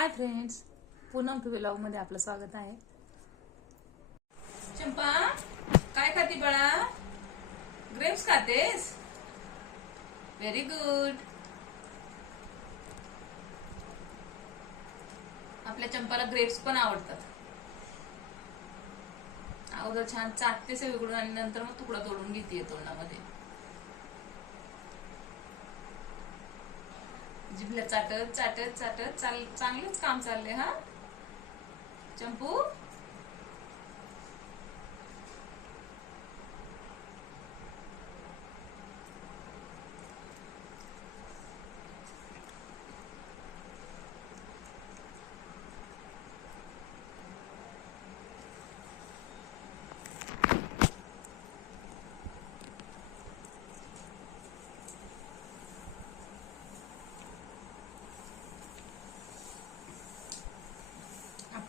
Hi friends Poonam to मध्ये आपलं स्वागत आहे. चंपा काय खाते बाळा? ग्रेप्स खातेस? व्हेरी गुड आपल्या चंपाला ग्रेप्स पण आवडतात. अगोदर छान चाटते सगळीकडून आणि नंतर मग तुकडा तोडून घेते तोंडामध्ये. जिभला चाटत चाटत चाटत चाल चांगलंच काम चाललंय हा? चंपू?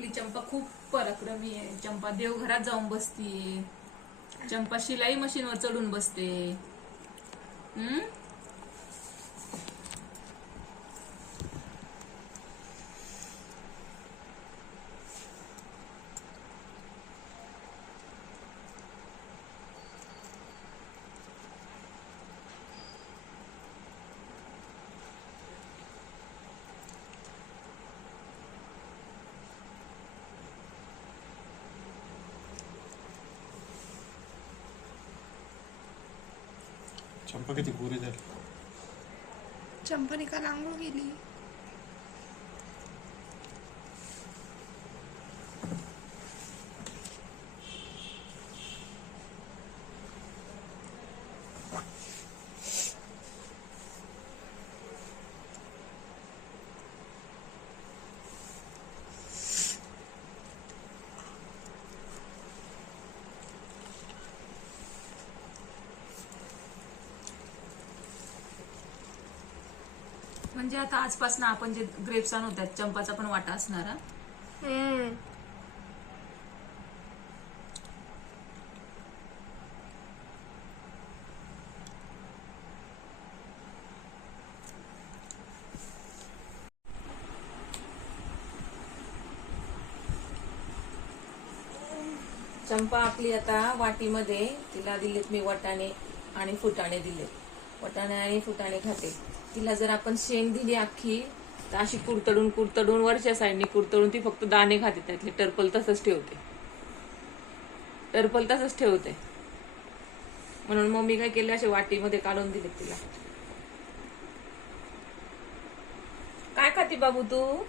आपली चंपा खूप पराक्रमी आहे. चंपा देवघरात जाऊन बसते. चंपा शिलाई मशीनवर चढून बसते. हम्म? चंपा किती गोरी झाली. चंपा निकाल आंघोळ गेली म्हणजे आता आजपासून आपण जे ग्रेप्स आणतात चंपाचा पण वाटा असणार हा? हम्म. चंपा आपली आता वाटीमध्ये तिला दिलेत मी वटाणे आणि फुटाणे दिले वटाणे आणि फुटाणे खाते. तिला जर आपण शेंग दिली अख्खी तर अशी कुरतडून कुरतडून वरच्या साईडने कुरतडून ती फक्त दाणे खाते त्यातले. टर्पल तसंच ठेवते. टर्पल तसंच ठेवते. म्हणून मम्मी काय केलं असे वाटीमध्ये काढून दिले तिला. काय खाते बाबू तू?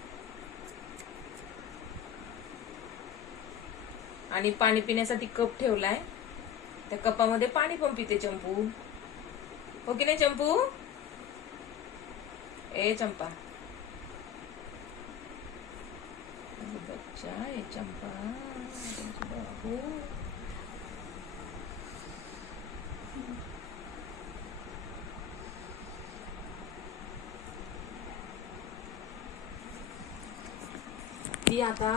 आणि पाणी पिण्यासाठी कप ठेवलाय. त्या कपामध्ये पाणी पण पिते चंपू. हो की नाही चंपू? ए चंपा. बच्चा ए चंपा. बाबू. ती आता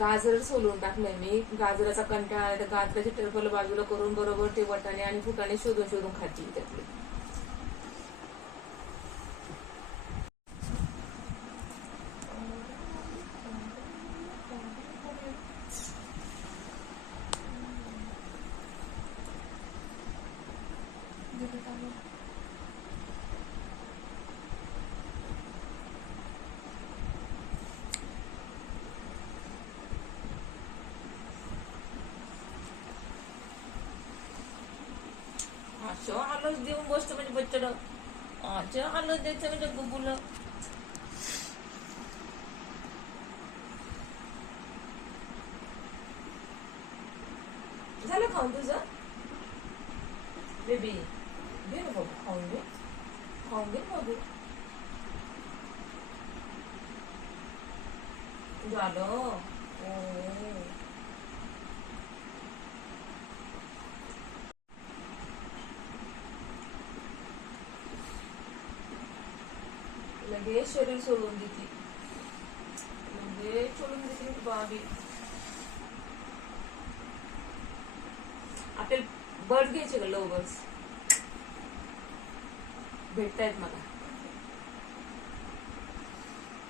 गाजर सोलून टाकलंय मी गाजराचा कंटाळा गाजराचे टरफल बाजूला करून बरोबर ते वटाणे आणि फुटाणे शोधून शोधून खाती त्यातले. असं आलंच देऊन बसतो म्हणजे बच्चड असं आलं द्यायचं म्हणजे गुबुल झालं खाऊन तुझं baby दे ना बाबू खाऊन दे खाऊन दे ना बाबू झालं ओ लगेच शरीर सोडून देते लगेच सोडून देते मी बाबी आपल्याला बर्ड घ्यायचे का लव बर्ड्स भेटतायत मला.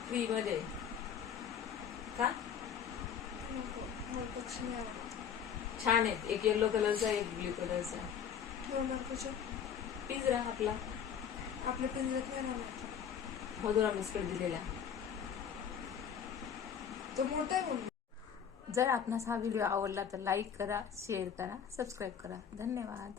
फ्री मध्ये. का? छान आहेत. एक येलो कलरचा एक ब्ल्यू कलरचा पिंजरा आपला. आपल्या पिंजऱ्यात नाही राहणार मधुरा मिसकडे दिलेला. तो मोठा आहे म्हणून. जर आपणास हा व्हिडिओ आवडला तर लाईक करा शेअर करा सबस्क्राईब करा. धन्यवाद.